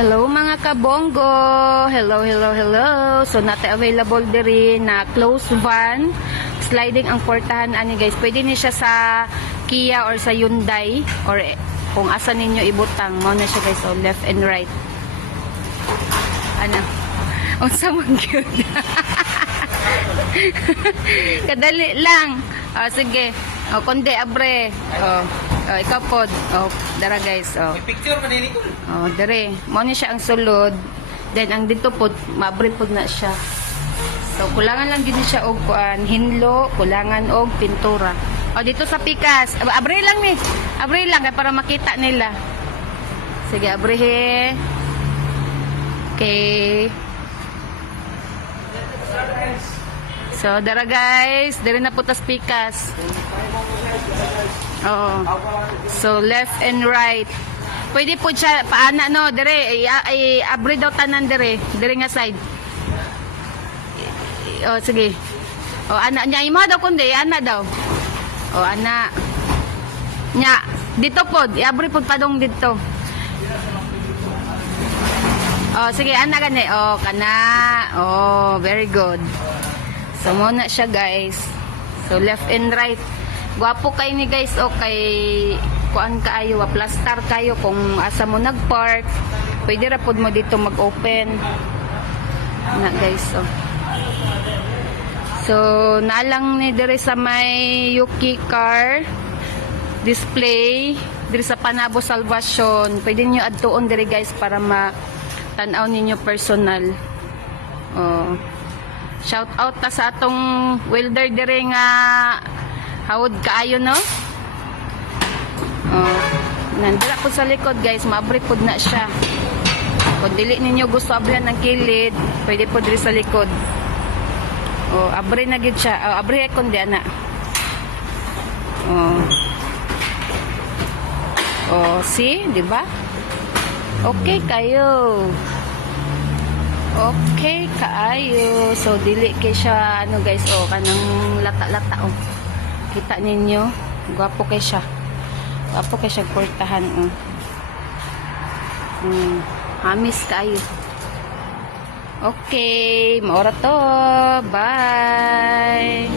Hello mga kabonggo. Hello, hello, hello. So nate available diri na close van. Sliding ang portahan ani guys. Pwede ni siya sa Kia or sa Hyundai or kung asa ninyo ibutang. Mao na siya guys, oh, left and right. Ano? Unsa man gyud. Kadali lang. Oh, sige. Oh, kundi abre. Oh. Oh, ikaw pod. Oh, dara guys. Oh. May picture man ni Nicole. Oh, dere. Mao ni siya ang sulod. Then ang dito pod, maabri pod na siya. So kulangan lang gid siya og kuan, hinlo, kulangan og pintura. Oh, dito sa pikas. Abre lang ni. Abre lang para makita nila. Sige, abre. Okay. So, dara guys, dere na putas pikas. Oo. So, left and right. Pwede po siya, paana no, dere, abre daw tanan dere, dere nga side. O, sige. O, ana, nya imo daw kundi, ana daw. O, ana. Nya, dito po, abre po padong dito. O, sige, ana gani. O, kana. O, very good. So, muna siya guys. So, left and right. Gwapo kayo ni guys, o kay kuan kaayo, plastar kayo kung asa mo nagpark. Pwede ra pod mo dito mag-open. Na guys, oh. So, nalang ni dire sa may Yuki car display dire sa Panabo Salvation. Pwede niyo adtuon dire guys para ma-tan-aw ninyo personal. Oh. Shout out ta sa atong welder dire nga hawod kaayo no. Oh, nandira po sa likod guys, maabri pod na siya. Kung dili ninyo gusto abrihan ng kilid, pwede po diri sa likod. Oh, abri na gid siya. Oh, abri kon di ana. Oh. Oh, see, di ba? Okay kayo. Okay kaayo. So dili kay siya ano guys, oh kanang lata-lata oh. Kita ninyo, gwapo kay siya. Gwapo kay siya portahan oh. Hamis kaayo. Okay, maora to. Bye.